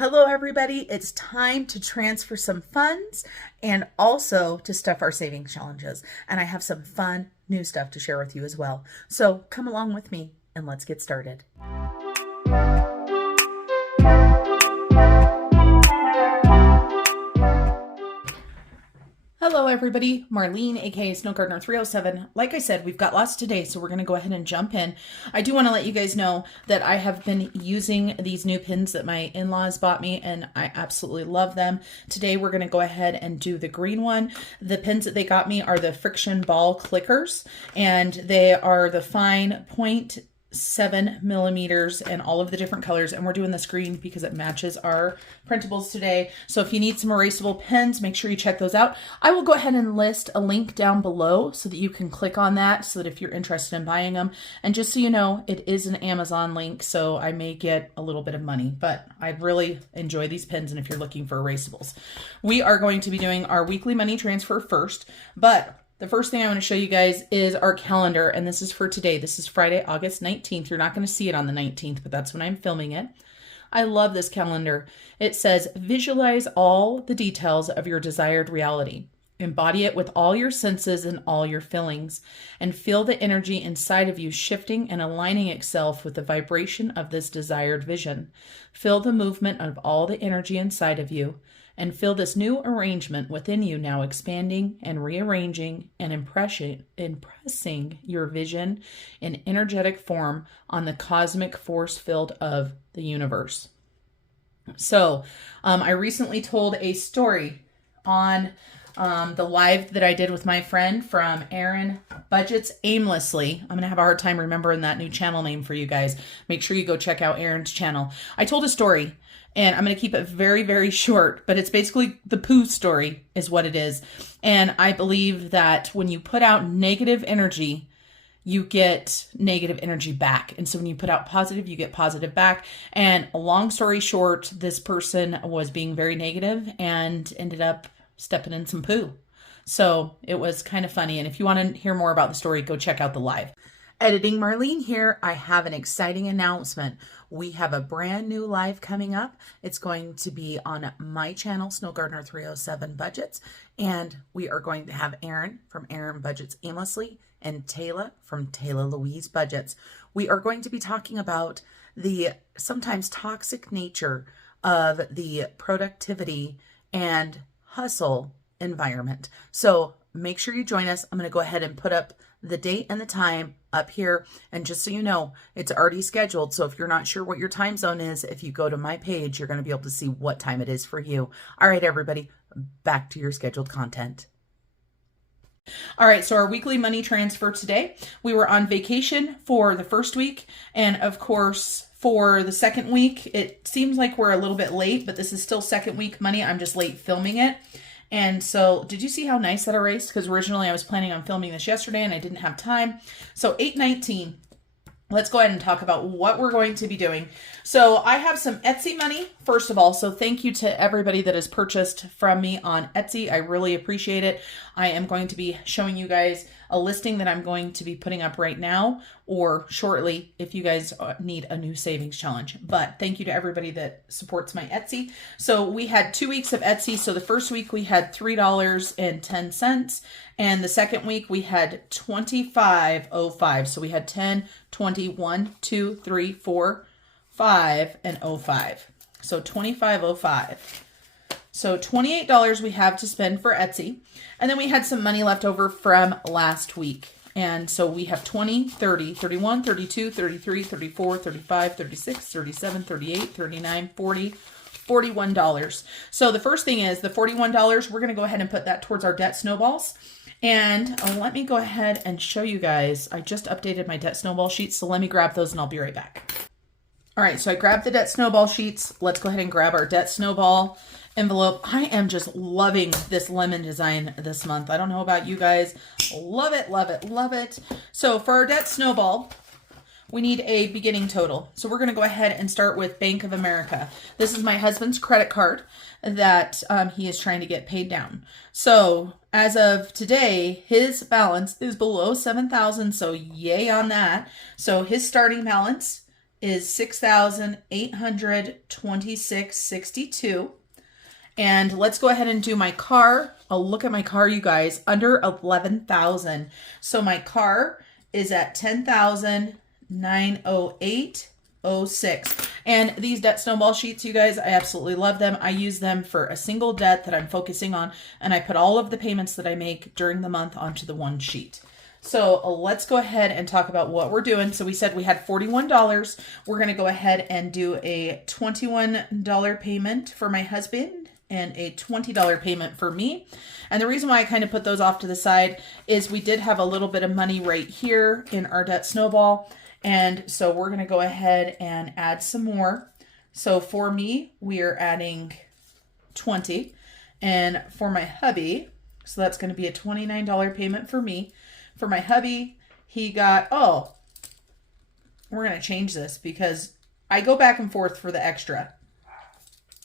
Hello, everybody. It's time to transfer some funds and also to stuff our savings challenges. And I have some fun new stuff to share with you as well. So come along with me and let's get started. Hello everybody, Marlene, aka Snow Gardener 307. Like I said, we've got lots today, so we're going to go ahead and jump in. I do want to let you guys know that I have been using these new pins that my in-laws bought me, and I absolutely love them. Today we're going to go ahead and do the green one. The pins that they got me are the Frixion ball clickers, and they are the fine 0.7 millimeters and all of the different colors, and we're doing this green because it matches our printables today. So if you need some erasable pens, make sure you check those out. I will go ahead and list a link down below so that you can click on that, so that if you're interested in buying them, and just so you know, it is an Amazon link, so I may get a little bit of money, but I really enjoy these pens. And if you're looking for erasables, we are going to be doing our weekly money transfer first, but the first thing I want to show you guys is our calendar, and this is for today. This is Friday, August 19th. You're not going to see it on the 19th, but that's when I'm filming it. I love this calendar. It says, visualize all the details of your desired reality. Embody it with all your senses and all your feelings, and feel the energy inside of you shifting and aligning itself with the vibration of this desired vision. Feel the movement of all the energy inside of you, and feel this new arrangement within you now expanding and rearranging and impressing your vision in energetic form on the cosmic force field of the universe. So I recently told a story on the live that I did with my friend from Aaron Budgets Aimlessly. I'm going to have a hard time remembering that new channel name for you guys. Make sure you go check out Aaron's channel. I told a story, and I'm going to keep it very, very short, but it's basically the poo story is what it is. And I believe that when you put out negative energy, you get negative energy back. And so when you put out positive, you get positive back. And a long story short, this person was being very negative and ended up stepping in some poo. So it was kind of funny. And if you want to hear more about the story, go check out the live. Editing Marlene here. I have an exciting announcement. We have a brand new live coming up. It's going to be on my channel, Snow Gardener 307 Budgets. And we are going to have Aaron from Aaron Budgets Aimlessly and Taylor from Taylor Louise Budgets. We are going to be talking about the sometimes toxic nature of the productivity and hustle environment. So make sure you join us. I'm going to go ahead and put up the date and the time up here. And just so you know, it's already scheduled. So if you're not sure what your time zone is, if you go to my page, you're going to be able to see what time it is for you. All right, everybody, back to your scheduled content. All right, so our weekly money transfer today, we were on vacation for the first week. And of course, for the second week, it seems like we're a little bit late, but this is still second week money. I'm just late filming it. And so did you see how nice that erased? Because originally I was planning on filming this yesterday and I didn't have time. So 8/19, let's go ahead and talk about what we're going to be doing. So I have some Etsy money, first of all. So thank you to everybody that has purchased from me on Etsy. I really appreciate it. I am going to be showing you guys a listing that I'm going to be putting up right now or shortly if you guys need a new savings challenge. But thank you to everybody that supports my Etsy. So we had 2 weeks of Etsy. So the first week we had $3.10, and the second week we had $25.05. So we had 10, 20, 1, 2, 3, 4, 5, and 05. So $25.05. So $28 we have to spend for Etsy. And then we had some money left over from last week. And so we have 20, 30, 31, 32, 33, 34, 35, 36, 37, 38, 39, 40, $41. So the first thing is the $41, we're going to go ahead and put that towards our debt snowballs. And let me go ahead and show you guys. I just updated my debt snowball sheets. So let me grab those and I'll be right back. All right, so I grabbed the debt snowball sheets. Let's go ahead and grab our debt snowball envelope. I am just loving this lemon design this month. I don't know about you guys. Love it, love it, love it. So for our debt snowball, we need a beginning total. So we're going to go ahead and start with Bank of America. This is my husband's credit card that he is trying to get paid down. So as of today, his balance is below 7,000. So yay on that. So his starting balance is $6,826.62. And let's go ahead and do my car. I'll look at my car, you guys, under 11,000. So my car is at 10,908.06. And these debt snowball sheets, you guys, I absolutely love them. I use them for a single debt that I'm focusing on, and I put all of the payments that I make during the month onto the one sheet. So let's go ahead and talk about what we're doing. So we said we had $41. We're going to go ahead and do a $21 payment for my husband and a $20 payment for me. And the reason why I kind of put those off to the side is we did have a little bit of money right here in our debt snowball. And so we're going to go ahead and add some more. So for me, we are adding 20. And for my hubby, so that's going to be a $29 payment for me. For my hubby, he got, oh, we're going to change this because I go back and forth for the extra.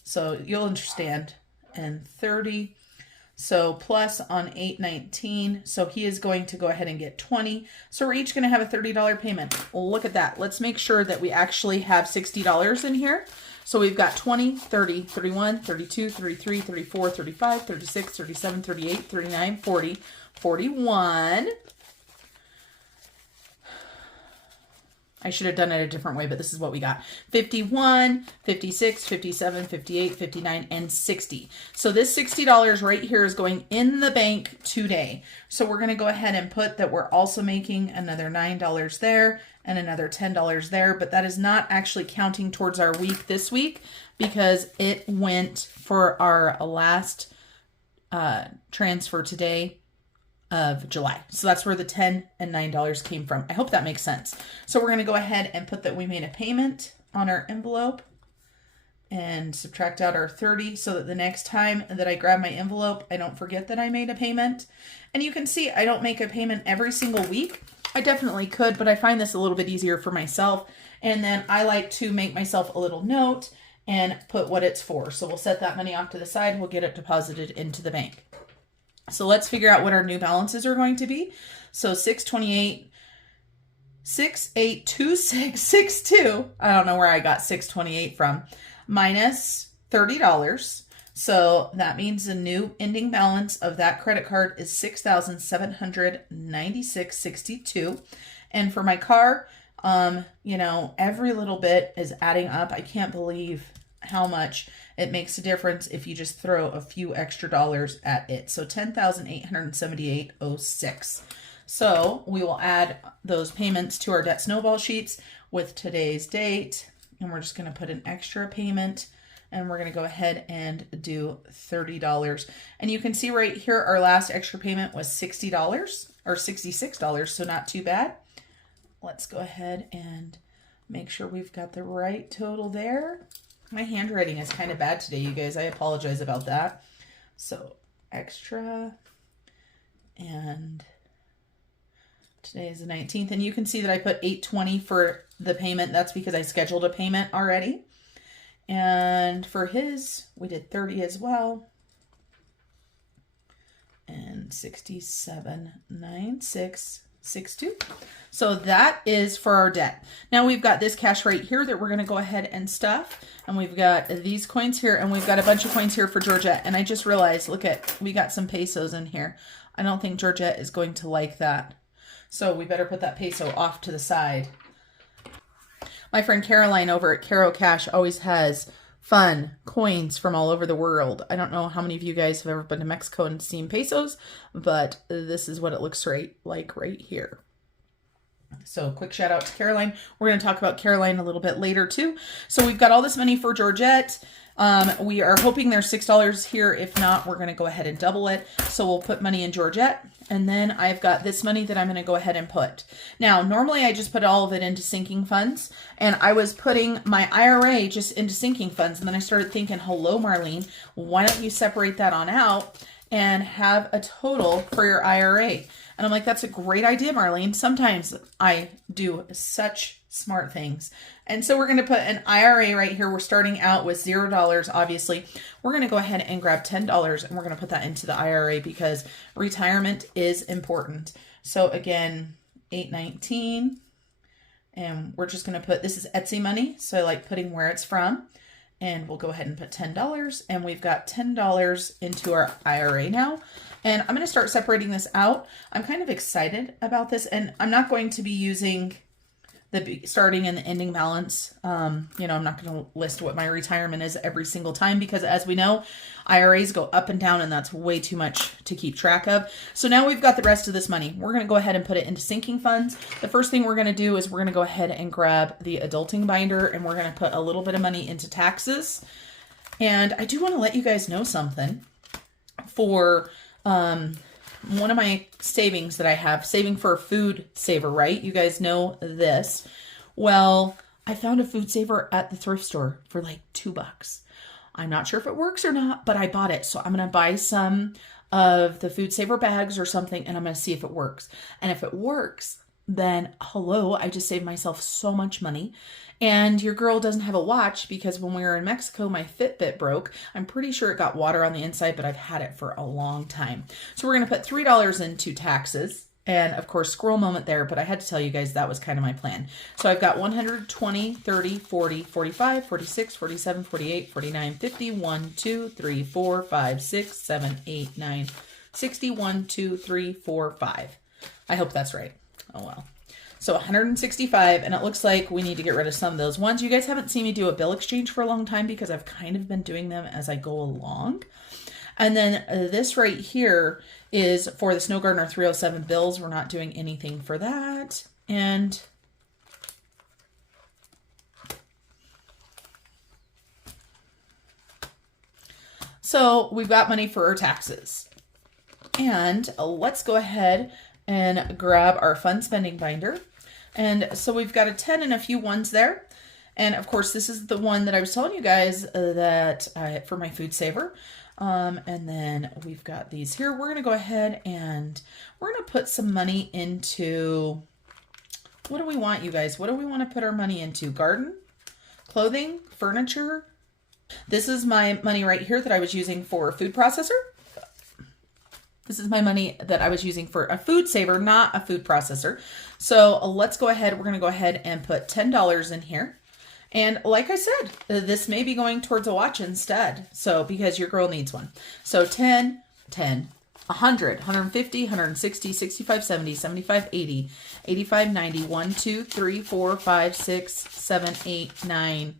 So you'll understand. And 30. So plus on 819. So he is going to go ahead and get 20. So we're each going to have a $30 payment. Well, look at that. Let's make sure that we actually have $60 in here. So we've got 20, 30, 31, 32, 33, 34, 35, 36, 37, 38, 39, 40, 41. I should have done it a different way, but this is what we got. 51, 56, 57, 58, 59, and 60. So this $60 right here is going in the bank today. So we're going to go ahead and put that we're also making another $9 there and another $10 there, but that is not actually counting towards our week this week because it went for our last transfer today of July. So that's where the $10 and $9 came from. I hope that makes sense. So we're going to go ahead and put that we made a payment on our envelope and subtract out our 30 so that the next time that I grab my envelope, I don't forget that I made a payment. And you can see I don't make a payment every single week. I definitely could, but I find this a little bit easier for myself. And then I like to make myself a little note and put what it's for. So we'll set that money off to the side. We'll get it deposited into the bank. So let's figure out what our new balances are going to be. So 628, 682662. I don't know where I got 628 from. Minus $30. So that means the new ending balance of that credit card is $6,796.62. And for my car, you know, every little bit is adding up. I can't believe how much it makes a difference if you just throw a few extra dollars at it. So $10,878.06. So we will add those payments to our debt snowball sheets with today's date. And we're just going to put an extra payment and we're going to go ahead and do $30. And you can see right here, our last extra payment was $60 or $66. So not too bad. Let's go ahead and make sure we've got the right total there. My handwriting is kind of bad today, you guys. I apologize about that. So extra, and today is the 19th, and you can see that I put $820 for the payment. That's because I scheduled a payment already. And for his, we did 30 as well. And 679662. So that is for our debt. Now we've got this cash right here that we're going to go ahead and stuff. And we've got these coins here, and we've got a bunch of coins here for Georgette. And I just realized, look at, we got some pesos in here. I don't think Georgette is going to like that. So we better put that peso off to the side. My friend Caroline over at Caro Cash always has fun coins from all over the world. I don't know how many of you guys have ever been to Mexico and seen pesos, but this is what it looks like right here. So quick shout out to Caroline. We're going to talk about Caroline a little bit later too. So we've got all this money for Georgette. We are hoping there's $6 here. If not, we're going to go ahead and double it. So we'll put money in Georgette. And then I've got this money that I'm going to go ahead and put. Now, normally I just put all of it into sinking funds. And I was putting my IRA just into sinking funds. And then I started thinking, hello, Marlene, why don't you separate that on out and have a total for your IRA? And I'm like, that's a great idea, Marlene. Sometimes I do such smart things. And so we're going to put an IRA right here. We're starting out with $0, obviously. We're going to go ahead and grab $10 and we're going to put that into the IRA because retirement is important. So again, 819 And we're just going to put, this is Etsy money, so I like putting where it's from. And we'll go ahead and put $10. And we've got $10 into our IRA now. And I'm going to start separating this out. I'm kind of excited about this. And I'm not going to be using the starting and the ending balance. You know, I'm not going to list what my retirement is every single time because as we know, IRAs go up and down and that's way too much to keep track of. So now we've got the rest of this money. We're going to go ahead and put it into sinking funds. The first thing we're going to do is we're going to go ahead and grab the adulting binder and we're going to put a little bit of money into taxes. And I do want to let you guys know something. For one of my savings that I have, saving for a food saver, right? You guys know this. Well, I found a food saver at the thrift store for like $2. I'm not sure if it works or not, but I bought it. So I'm going to buy some of the food saver bags or something, and I'm going to see if it works. And if it works, then hello, I just saved myself so much money. And your girl doesn't have a watch because when we were in Mexico, my Fitbit broke. I'm pretty sure it got water on the inside, but I've had it for a long time. So we're going to put $3 into taxes. And of course, squirrel moment there, but I had to tell you guys that was kind of my plan. So I've got 120, 30, 40, 45, 46, 47, 48, 49, 50, 1, 2, 3, 4, 5, 6, 7, 8, 9, 60, 1, 2, 3, 4, 5. I hope that's right. Oh well. So 165, and it looks like we need to get rid of some of those ones. You guys haven't seen me do a bill exchange for a long time because I've kind of been doing them as I go along. And then this right here is for the Snow Gardener 307 bills. We're not doing anything for that. And so we've got money for our taxes. And let's go ahead and grab our fun spending binder. And so we've got a 10 and a few ones there. And of course, this is the one that I was telling you guys that for my food saver. And then we've got these here. We're going to go ahead and we're going to put some money into, what do we want, you guys? What do we want to put our money into? Garden, clothing, furniture. This is my money right here that I was using for a food processor. This is my money that I was using for a food saver, not a food processor. So let's go ahead. We're going to go ahead and put $10 in here. And like I said, this may be going towards a watch instead. So because your girl needs one. So 10, 10, 100, 150, 160, 65, 70, 75, 80, 85, 90, 1, 2, 3, 4, 5, 6, 7, 8, 9,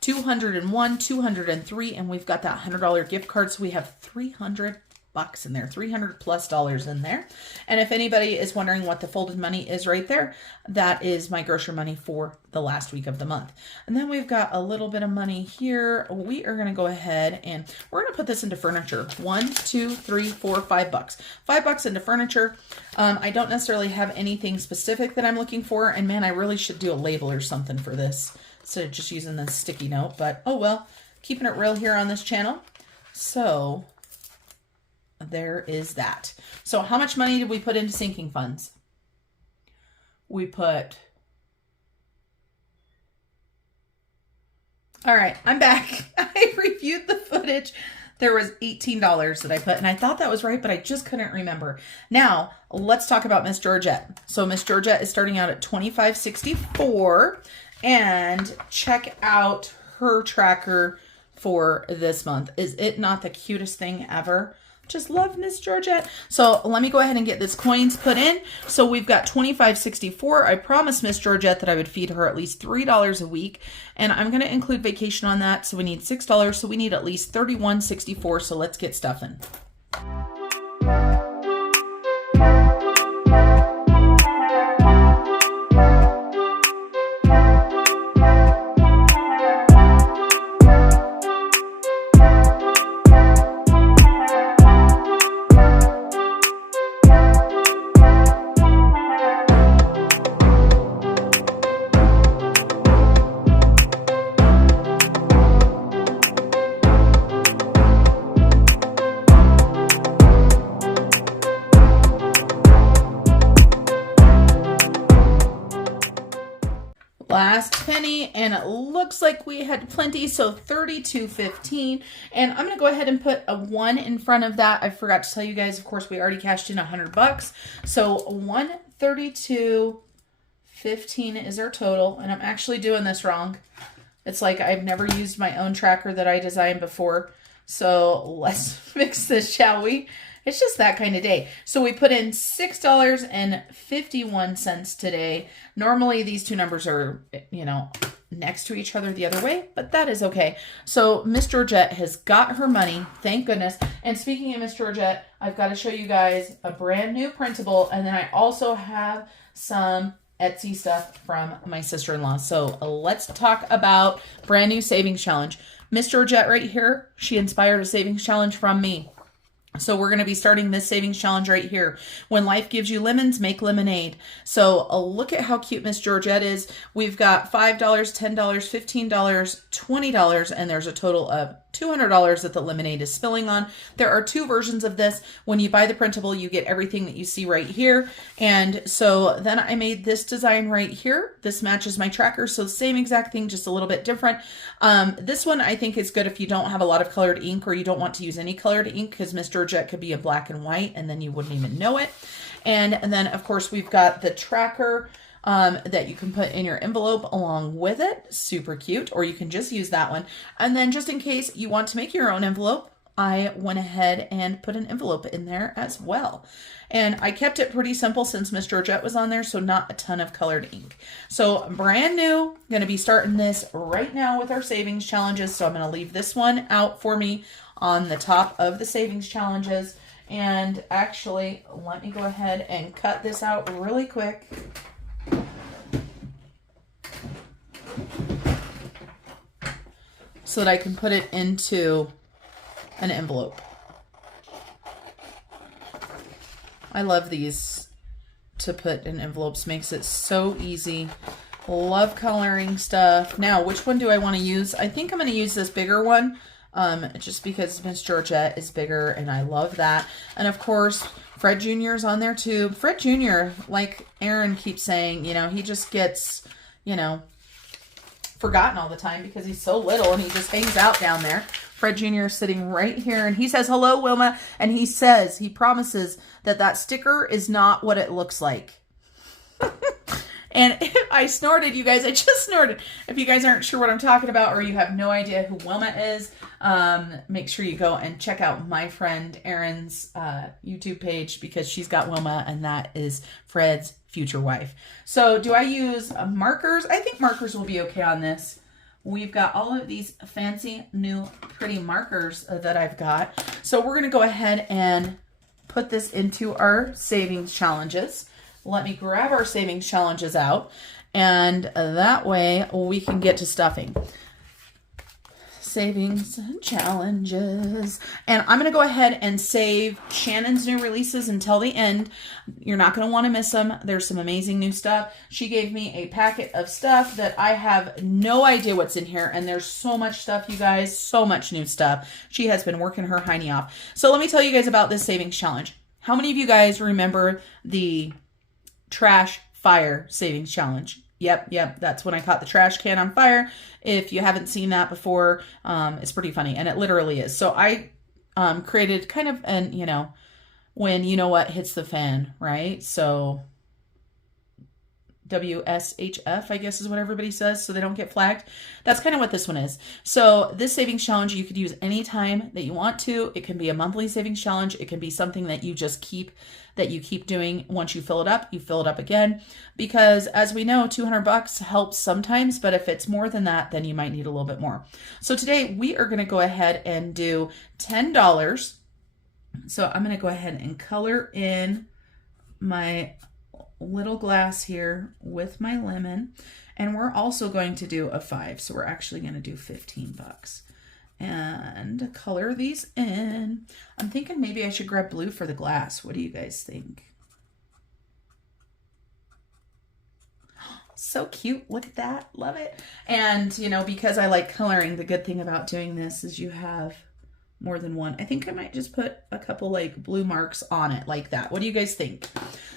201, 203. And we've got that $100 gift card. So we have $300 in there, $300+ in there. And if anybody is wondering what the folded money is right there, that is my grocery money for the last week of the month. And then we've got a little bit of money here. We are going to go ahead and we're going to put this into furniture. 1, 2, 3, 4, $5. $5 into furniture. I don't necessarily have anything specific that I'm looking for. And man, I really should do a label or something for this instead of just using the sticky note, but oh well, keeping it real here on this channel. So there is that. So how much money did we put into sinking funds? We put... All right, I'm back. I reviewed the footage. There was $18 that I put, and I thought that was right, but I just couldn't remember. Now, let's talk about Miss Georgette. So Miss Georgette is starting out at $25.64, and check out her tracker for this month. Is it not the cutest thing ever? Just love Miss Georgette. So let me go ahead and get this coins put in. So we've got $25.64. I promised Miss Georgette that I would feed her at least $3 a week. And I'm going to include vacation on that. So we need $6. So we need at least $31.64. So let's get stuffing. Last penny, and it looks like we had plenty, so $32.15. And I'm gonna go ahead and put a 1 in front of that. I forgot to tell you guys, of course, we already cashed in $100, so $132.15. 15 is our total, and I'm actually doing this wrong. It's like I've never used my own tracker that I designed before. So let's fix this, shall we? It's just that kind of day. So we put in $6.51 today. Normally these two numbers are, you know, next to each other the other way, but that is okay. So Miss Georgette has got her money, thank goodness. And speaking of Miss Georgette, I've got to show you guys a brand new printable, and then I also have some Etsy stuff from my sister-in-law. So let's talk about brand new savings challenge. Miss Georgette right here, she inspired a savings challenge from me. So we're going to be starting this savings challenge right here. When life gives you lemons, make lemonade. So look at how cute Miss Georgette is. We've got $5, $10, $15, $20, and there's a total of $200 that the lemonade is spilling on. There are two versions of this. When you buy the printable, you get everything that you see right here. And so then I made this design right here. This matches my tracker. So the same exact thing, just a little bit different. This one I think is good if you don't have a lot of colored ink or you don't want to use any colored ink, because Miss Georgette could be in black and white and then you wouldn't even know it. And then of course we've got the tracker that you can put in your envelope along with it. Super cute. Or you can just use that one. And then just in case you want to make your own envelope, I went ahead and put an envelope in there as well. And I kept it pretty simple since Miss Georgette was on there, so not a ton of colored ink. So brand new, going to be starting this right now with our savings challenges. So I'm going to leave this one out for me on the top of the savings challenges. And actually, let me go ahead and cut this out really quick. So that I can put it into an envelope. I love these to put in envelopes. Makes it so easy. Love coloring stuff. Now, which one do I want to use? I think I'm going to use this bigger one, just because Miss Georgette is bigger and I love that. And of course, Fred Jr. is on there too. Fred Jr., like Aaron keeps saying, you know, he just gets, you know, forgotten all the time because he's so little and he just hangs out down there. Fred Jr. is sitting right here and he says, hello, Wilma. And he says, he promises that that sticker is not what it looks like. And I snorted, you guys. I just snorted. If you guys aren't sure what I'm talking about or you have no idea who Wilma is, make sure you go and check out my friend Erin's YouTube page, because she's got Wilma and that is Fred's future wife. So do I use markers? I think markers will be okay on this. We've got all of these fancy new pretty markers that I've got. So we're going to go ahead and put this into our savings challenges. Let me grab our savings challenges out, and that way we can get to stuffing. Savings challenges. And I'm going to go ahead and save Shannon's new releases until the end. You're not going to want to miss them. There's some amazing new stuff. She gave me a packet of stuff that I have no idea what's in here. And there's so much stuff, you guys. So much new stuff. She has been working her hiney off. So let me tell you guys about this savings challenge. How many of you guys remember the trash fire savings challenge? Yep. That's when I caught the trash can on fire. If you haven't seen that before, it's pretty funny. And it literally is. So I created kind of an, you know, when you know what hits the fan, right? So WSHF, I guess is what everybody says, so they don't get flagged. That's kind of what this one is. So this savings challenge you could use anytime that you want to. It can be a monthly savings challenge. It can be something that you just keep doing. Once you fill it up, you fill it up again, because as we know, $200 helps sometimes, but if it's more than that, then you might need a little bit more. So today we are going to go ahead and do $10. So I'm going to go ahead and color in my little glass here with my lemon, and we're also going to do a 5, so we're actually going to do $15 and color these in. I'm thinking maybe I should grab blue for the glass. What do you guys think? So cute. Look at that. Love it. And you know, because I like coloring, the good thing about doing this is you have more than one. I think I might just put a couple like blue marks on it like that. What do you guys think?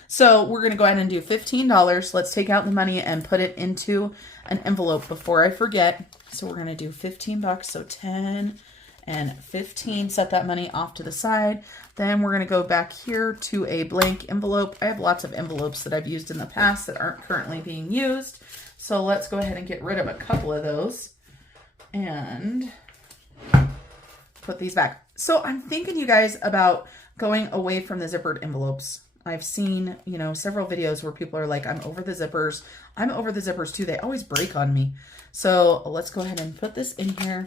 So we're going to go ahead and do $15. Let's take out the money and put it into an envelope before I forget. So we're going to do $15. So 10 and 15. Set that money off to the side. Then we're going to go back here to a blank envelope. I have lots of envelopes that I've used in the past that aren't currently being used. So let's go ahead and get rid of a couple of those and put these back. So I'm thinking, you guys, about going away from the zippered envelopes. I've seen, you know, several videos where people are like, I'm over the zippers. I'm over the zippers too. They always break on me. So let's go ahead and put this in here.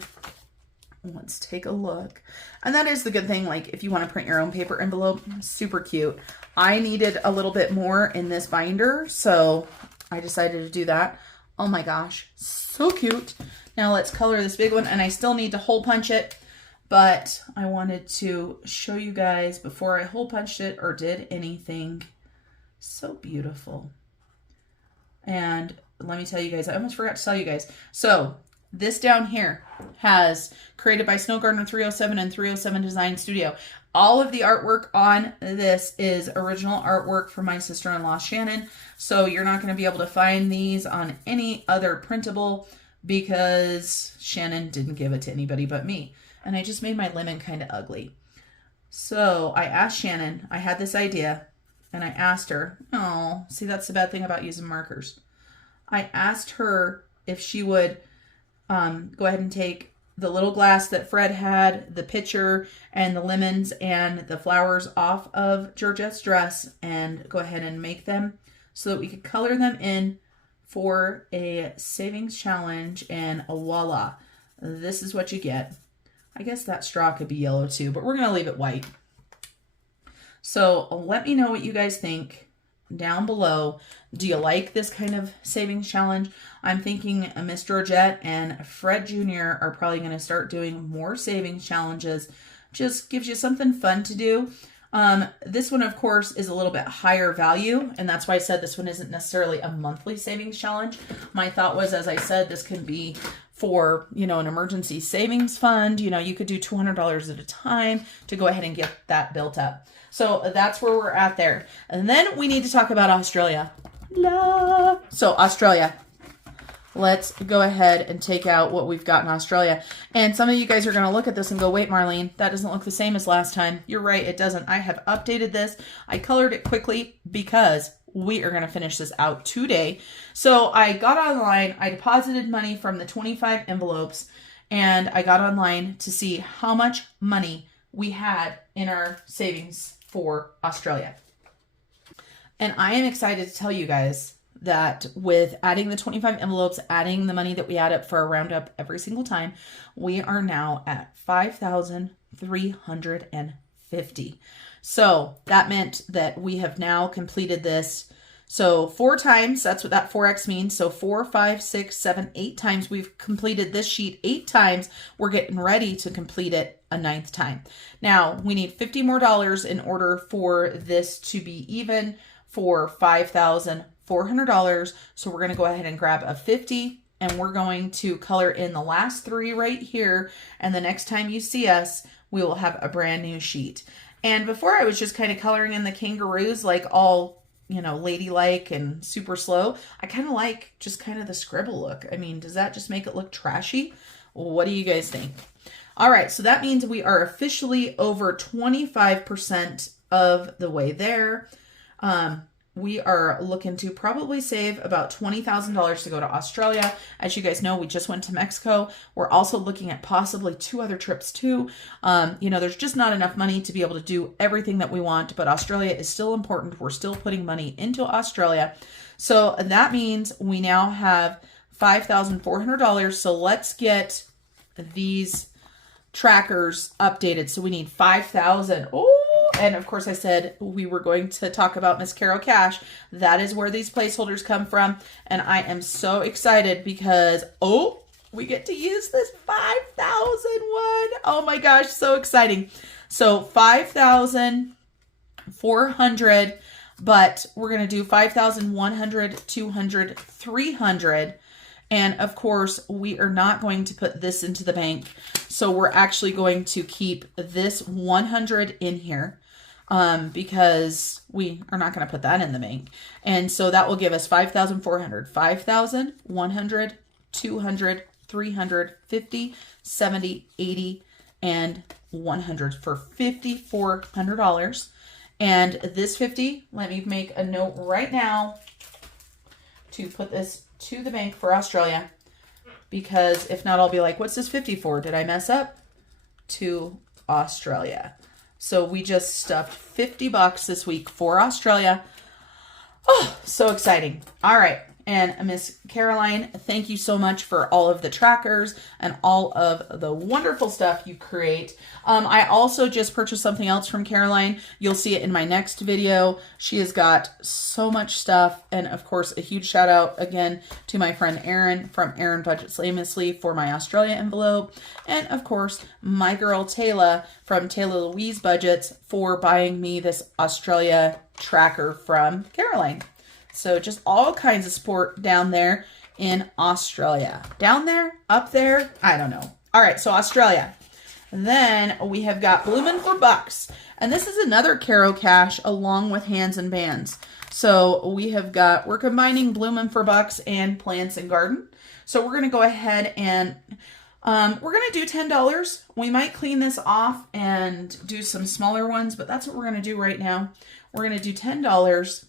Let's take a look. And that is the good thing. Like, if you want to print your own paper envelope, super cute. I needed a little bit more in this binder, so I decided to do that. Oh my gosh, so cute. Now let's color this big one, and I still need to hole punch it, but I wanted to show you guys before I hole punched it or did anything. So beautiful. And let me tell you guys, I almost forgot to tell you guys. So this down here has created by Snow Gardener 307 and 307 Design Studio. All of the artwork on this is original artwork from my sister-in-law, Shannon. So you're not going to be able to find these on any other printable because Shannon didn't give it to anybody but me. And I just made my lemon kind of ugly. So I asked Shannon, I had this idea, and I asked her, oh, see, that's the bad thing about using markers. I asked her if she would go ahead and take the little glass that Fred had, the pitcher, and the lemons and the flowers off of Georgette's dress and go ahead and make them so that we could color them in for a savings challenge, and voila, this is what you get. I guess that straw could be yellow too, but we're going to leave it white. So let me know what you guys think down below. Do you like this kind of savings challenge? I'm thinking Miss Georgette and Fred Jr. are probably going to start doing more savings challenges. Just gives you something fun to do. This one, of course, is a little bit higher value, and that's why I said this one isn't necessarily a monthly savings challenge. My thought was, as I said, this can be for, you know, an emergency savings fund. You know, you could do $200 at a time to go ahead and get that built up. So that's where we're at there. And then we need to talk about Australia. So Australia. Let's go ahead and take out what we've got in Australia. And some of you guys are going to look at this and go, wait, Marlene, that doesn't look the same as last time. You're right, it doesn't. I have updated this. I colored it quickly because we are going to finish this out today. So I got online, I deposited money from the 25 envelopes, and I got online to see how much money we had in our savings for Australia. And I am excited to tell you guys that with adding the 25 envelopes, adding the money that we add up for a roundup every single time, we are now at $5,350. So that meant that we have now completed this. So 4 times, that's what that 4x means. So 4, 5, 6, 7, 8 times we've completed this sheet 8 times. We're getting ready to complete it a 9th time. Now we need $50 more in order for this to be even for $5,400. So we're going to go ahead and grab a 50 and we're going to color in the last 3 right here. And the next time you see us, we will have a brand new sheet. And before I was just kind of coloring in the kangaroos, like all, you know, ladylike and super slow. I kind of like just kind of the scribble look. I mean, does that just make it look trashy? What do you guys think? All right, so that means we are officially over 25% of the way there. We are looking to probably save about $20,000 to go to Australia. As you guys know, we just went to Mexico. We're also looking at possibly 2 other trips too. You know, there's just not enough money to be able to do everything that we want, but Australia is still important. We're still putting money into Australia. So that means we now have $5,400. So let's get these trackers updated. So we need 5,000. Oh, and of course I said we were going to talk about Miss Caro Cash. That is where these placeholders come from. And I am so excited because, oh, we get to use this 5,001. Oh my gosh, so exciting. So 5,400, but we're going to do 5,100, 200, 300. And of course, we are not going to put this into the bank. So we're actually going to keep this 100 in here because we are not going to put that in the bank. And so that will give us 5,400, 5,100, 200, 300, 50, 70, 80, and 100 for $5,400. And this 50, let me make a note right now to put this to the bank for Australia, because if not, I'll be like, what's this 50 for? Did I mess up? To Australia. So we just stuffed 50 bucks this week for Australia. Oh, so exciting. All right. And Miss Caroline, thank you so much for all of the trackers and all of the wonderful stuff you create. I also just purchased something else from Caroline. You'll see it in my next video. She has got so much stuff. And of course, a huge shout out again to my friend Erin from Erin Budgets Famously for my Australia envelope. And of course, my girl Taylor from Taylor Louise Budgets for buying me this Australia tracker from Caroline. So just all kinds of support down there in Australia. Down there? Up there? I don't know. All right, so Australia. And then we have got Bloomin' for Bucks. And this is another Caro Cash along with Hands and Bands. So we have got, we're combining Bloomin' for Bucks and Plants and Garden. So we're going to go ahead and we're going to do $10. We might clean this off and do some smaller ones, but that's what we're going to do right now. We're going to do $10.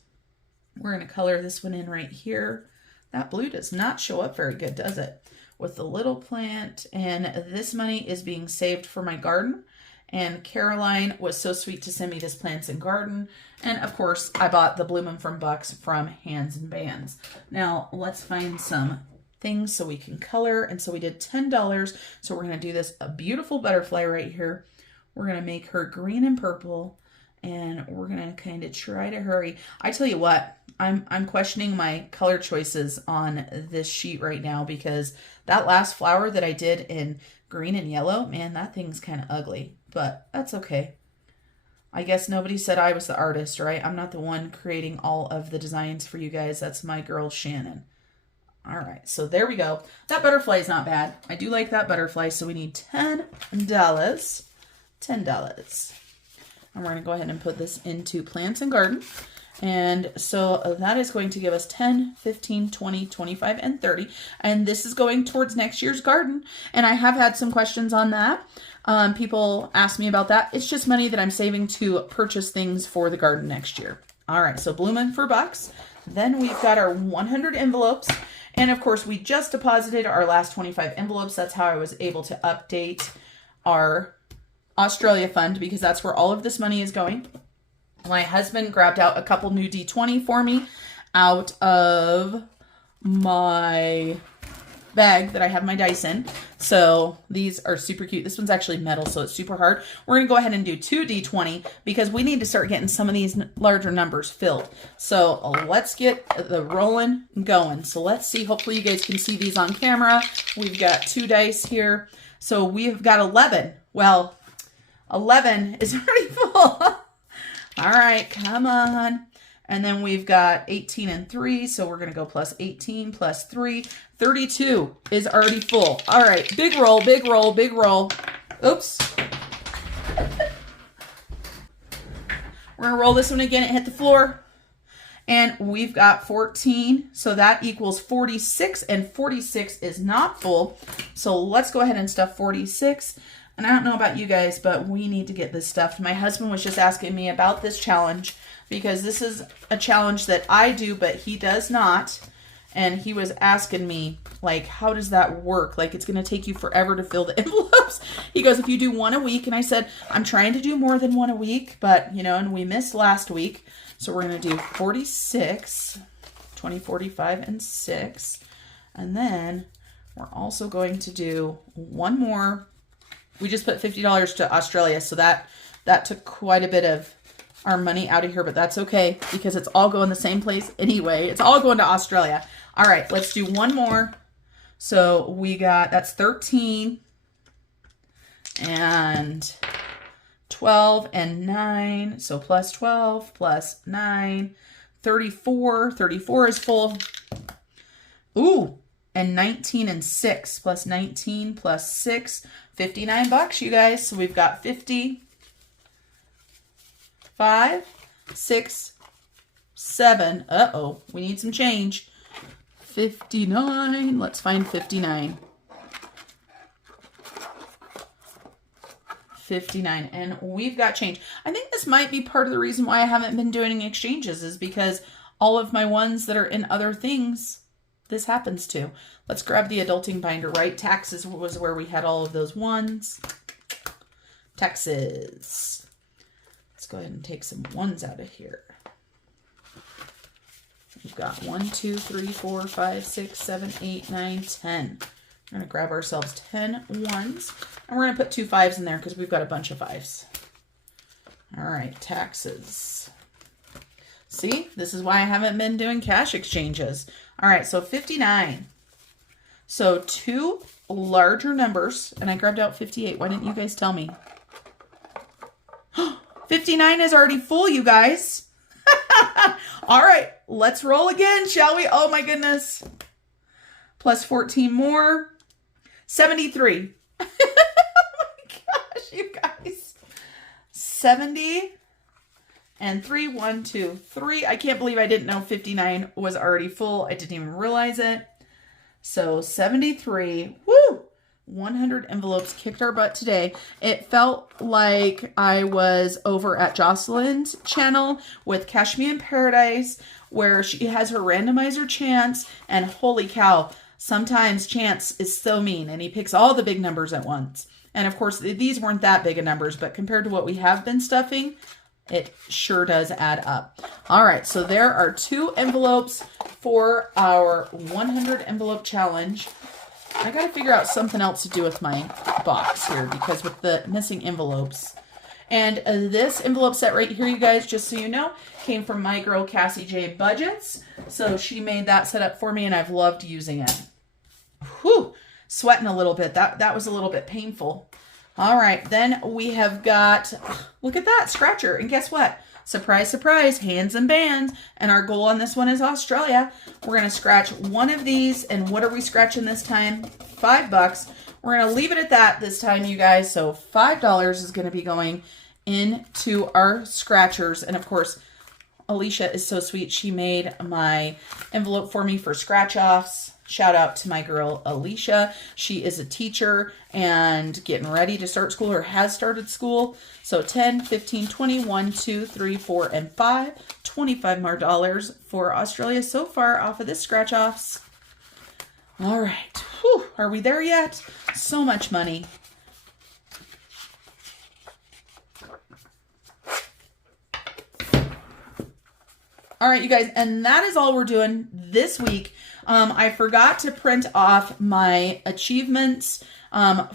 We're going to color this one in right here. That blue does not show up very good, does it? With the little plant, and this money is being saved for my garden. And Caroline was so sweet to send me this Plants and Garden. And of course, I bought the Bloomin' from Bucks from Hands and Bands. Now, let's find some things so we can color. And so we did $10. So we're going to do this, a beautiful butterfly right here. We're going to make her green and purple. And we're going to kind of try to hurry. I tell you what, I'm questioning my color choices on this sheet right now, because that last flower that I did in green and yellow, man, that thing's kind of ugly, but that's okay. I guess nobody said I was the artist, right? I'm not the one creating all of the designs for you guys. That's my girl, Shannon. All right, so there we go. That butterfly is not bad. I do like that butterfly, so we need $10. $10. And we're going to go ahead and put this into Plants and Garden. And so that is going to give us 10, 15, 20, 25, and 30. And this is going towards next year's garden. And I have had some questions on that. People ask me about that. It's just money that I'm saving to purchase things for the garden next year. All right, so Bloomin' for Bucks. Then we've got our 100 envelopes. And of course, we just deposited our last 25 envelopes. That's how I was able to update our Australia fund, because that's where all of this money is going. My husband grabbed out a couple new D20 for me out of my bag that I have my dice in. So these are super cute. This one's actually metal, so it's super hard. We're going to go ahead and do 2 D20 because we need to start getting some of these larger numbers filled. So let's get the rolling going. So let's see. Hopefully you guys can see these on camera. We've got 2 dice here. So we've got 11. Well, 11 is already full. All right, come on. And then we've got 18 and 3, so we're going to go plus 18 plus 3. 32 is already full. All right, big roll, big roll, big roll. Oops. We're going to roll this one again. It hit the floor. And we've got 14, so that equals 46, and 46 is not full. So let's go ahead and stuff 46. And I don't know about you guys, but we need to get this stuffed. My husband was just asking me about this challenge, because this is a challenge that I do, but he does not. And he was asking me, like, how does that work? Like, it's going to take you forever to fill the envelopes. He goes, if you do 1 a week. And I said, I'm trying to do more than 1 a week, but, you know, and we missed last week. So we're going to do 46, 20, 45, and 6. And then we're also going to do 1 more. We just put $50 to Australia, so that took quite a bit of our money out of here, but that's okay because it's all going the same place anyway. It's all going to Australia. All right, let's do 1 more. So we got, that's 13 and 12 and 9. So plus 12 plus 9, 34. 34 is full. Ooh, and 19 and 6 plus 19 plus 6, 59 bucks, you guys. So we've got 50, 5, 6, 7. Uh-oh, we need some change. 59. Let's find 59. $59. And we've got change. I think this might be part of the reason why I haven't been doing exchanges, is because all of my ones that are in other things, this happens to. Let's grab the adulting binder, right? Taxes was where we had all of those ones. Taxes. Let's go ahead and take some ones out of here. We've got 1, 2, 3, 4, 5, 6, 7, 8, 9, 10. We're going to grab ourselves 10 ones. And we're going to put 2 5s in there because we've got a bunch of 5s. All right, taxes. See, this is why I haven't been doing cash exchanges. All right, so 59. So 2 larger numbers, and I grabbed out 58. Why didn't you guys tell me? 59 is already full, you guys. All right, let's roll again, shall we? Oh my goodness. Plus 14 more. 73. Oh my gosh, you guys. 70 and 3, 1, 2, 3. I can't believe I didn't know 59 was already full. I didn't even realize it. So 73. Woo! 100 envelopes kicked our butt today. It felt like I was over at Jocelyn's channel with Cash Me in Paradise, where she has her randomizer Chance, and holy cow, sometimes Chance is so mean and he picks all the big numbers at once. And of course, these weren't that big of numbers, but compared to what we have been stuffing, it sure does add up. All right, so there are 2 envelopes for our 100 envelope challenge. I got to figure out something else to do with my box here, because with the missing envelopes. And this envelope set right here, you guys, just so you know, came from my girl Cassie J Budgets. So she made that setup for me, and I've loved using it. Whew, sweating a little bit. That was a little bit painful. All right, then we have got, look at that, scratcher. And guess what? Surprise, surprise, hands and bands. And our goal on this one is Australia. We're going to scratch one of these. And what are we scratching this time? $5. We're going to leave it at that this time, you guys. So $5 is going to be going into our scratchers. And of course, Alicia is so sweet. She made my envelope for me for scratch offs. Shout out to my girl, Alicia. She is a teacher and getting ready to start school, or has started school. So 10, 15, 20, 1, 2, 3, 4, and 5. $25 more for Australia so far off of this scratch offs. All right. Whew, are we there yet? So much money. All right, you guys, and that is all we're doing this week. I forgot to print off my achievements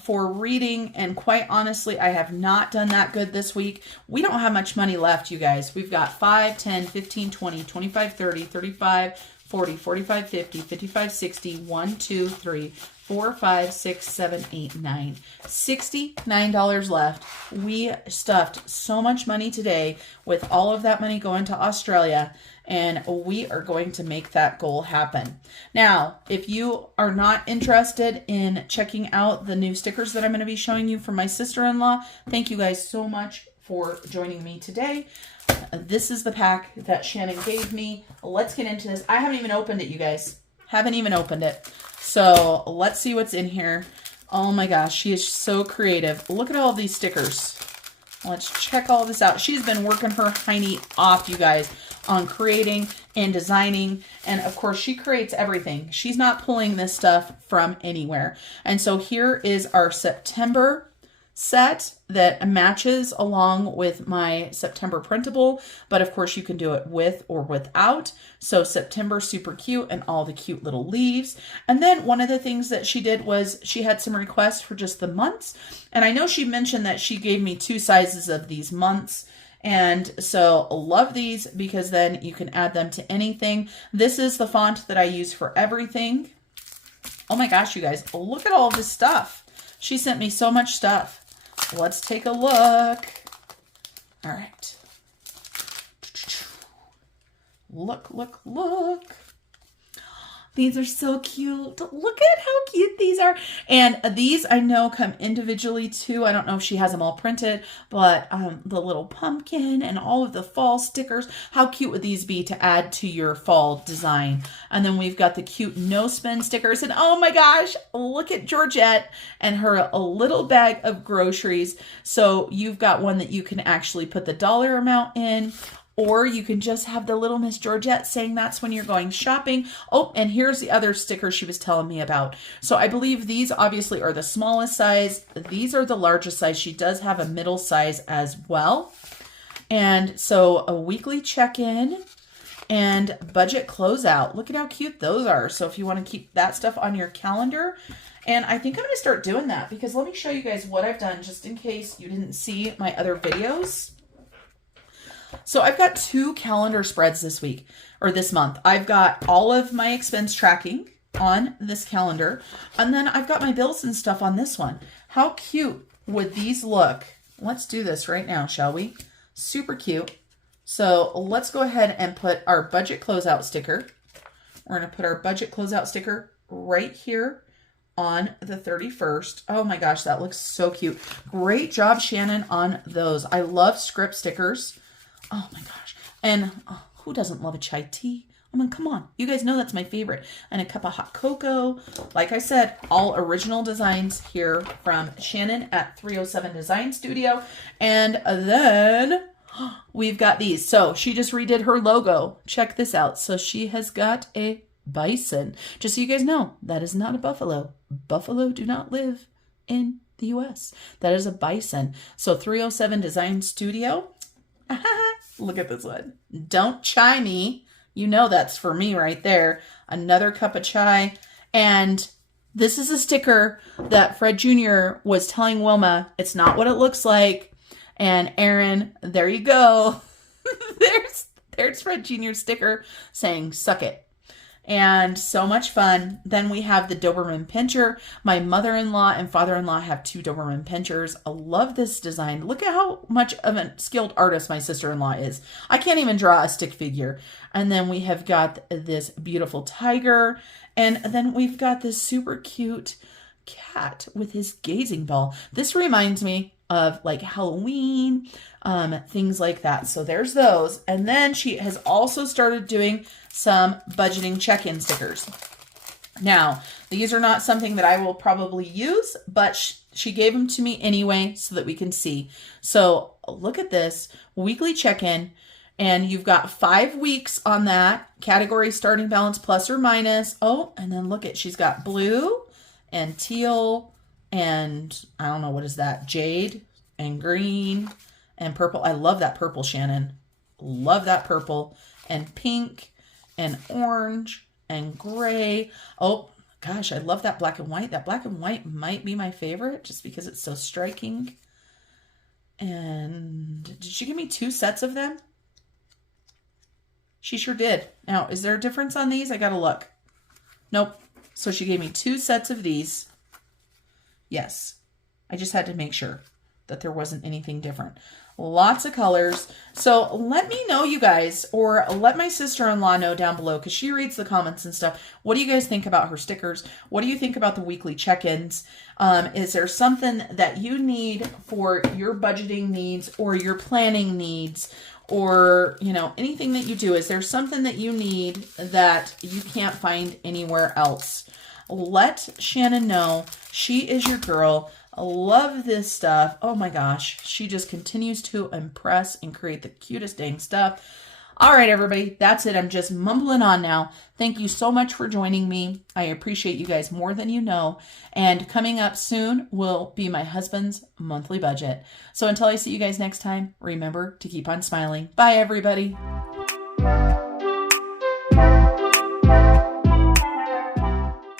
for reading, and quite honestly, I have not done that good this week. We don't have much money left, you guys. We've got 5, 10, 15, 20, 25, 30, 35, 40, 45, 50, 55, 60, 1, 2, 3, 4, 5, 6, 7, 8, 9. $69 left. We stuffed so much money today with all of that money going to Australia, and we are going to make that goal happen. Now, if you are not interested in checking out the new stickers that I'm going to be showing you from my sister-in-law, thank you guys so much for joining me today. This is the pack that Shannon gave me. Let's get into this. I haven't even opened it, you guys. Haven't even opened it. So let's see what's in here. Oh my gosh, she is so creative. Look at all these stickers. Let's check all this out. She's been working her hiney off, you guys, on creating and designing. And of course, she creates everything. She's not pulling this stuff from anywhere. And so here is our September set that matches along with my September printable, but of course you can do it with or without. So September, super cute, and all the cute little leaves. And then one of the things that she did was she had some requests for just the months. And I know she mentioned that she gave me 2 sizes of these months. And so love these, because then you can add them to anything. This is the font that I use for everything. Oh my gosh, you guys, look at all this stuff. She sent me so much stuff. Let's take a look. All right. Look, look, look. These are so cute. Look at how cute these are. And these I know come individually too. I don't know if she has them all printed, but the little pumpkin and all of the fall stickers. How cute would these be to add to your fall design? And then we've got the cute no spin stickers. And oh my gosh, look at Georgette and her a little bag of groceries. So you've got one that you can actually put the dollar amount in, or you can just have the little Miss Georgette saying that's when you're going shopping. Oh, and here's the other sticker she was telling me about. So I believe these obviously are the smallest size. These are the largest size. She does have a middle size as well. And so a weekly check-in and budget closeout. Look at how cute those are. So if you want to keep that stuff on your calendar, and I think I'm going to start doing that, because let me show you guys what I've done just in case you didn't see my other videos. So I've got 2 calendar spreads this week, or this month. I've got all of my expense tracking on this calendar, and then I've got my bills and stuff on this one. How cute would these look? Let's do this right now, shall we? Super cute. So let's go ahead and put our budget closeout sticker. We're going to put our budget closeout sticker right here on the 31st. Oh my gosh, that looks so cute. Great job, Shannon, on those. I love script stickers. Oh my gosh. And who doesn't love a chai tea? I mean, come on. You guys know that's my favorite. And a cup of hot cocoa. Like I said, all original designs here from Shannon at 307 Design Studio. And then we've got these. So she just redid her logo. Check this out. So she has got a bison. Just so you guys know, that is not a buffalo. Buffalo do not live in the U.S. That is a bison. So 307 Design Studio. Look at this one. Don't chai me. You know that's for me right there. Another cup of chai. And this is a sticker that Fred Jr. was telling Wilma, it's not what it looks like. And Aaron, there you go. there's Fred Jr.'s sticker saying, suck it. And so much fun. Then we have the Doberman Pinscher. My mother-in-law and father-in-law have 2 Doberman Pinschers. I love this design. Look at how much of a skilled artist my sister-in-law is. I can't even draw a stick figure. And then we have got this beautiful tiger. And then we've got this super cute cat with his gazing ball. This reminds me of like Halloween, things like that. So there's those. And then she has also started doing some budgeting check-in stickers. Now, these are not something that I will probably use, but she gave them to me anyway so that we can see. So look at this weekly check-in, and you've got 5 weeks on that category, starting balance plus or minus. Oh, and then look at, she's got blue and teal and I don't know, what is that? Jade and green and purple. I love that purple, Shannon. Love that purple. And pink and orange and gray. Oh gosh, I love that black and white. That black and white might be my favorite just because it's so striking. And did she give me 2 sets of them? She sure did. Now, is there a difference on these? I gotta look. Nope. So she gave me 2 sets of these. Yes. I just had to make sure that there wasn't anything different. Lots of colors. So let me know, you guys, or let my sister-in-law know down below, because she reads the comments and stuff. What do you guys think about her stickers? What do you think about the weekly check-ins? Is there something that you need for your budgeting needs or your planning needs, or, you know, anything that you do? Is there something that you need that you can't find anywhere else? Let Shannon know. She is your girl. I love this stuff. Oh my gosh. She just continues to impress and create the cutest dang stuff. All right, everybody. That's it. I'm just mumbling on now. Thank you so much for joining me. I appreciate you guys more than you know. And coming up soon will be my husband's monthly budget. So until I see you guys next time, remember to keep on smiling. Bye, everybody.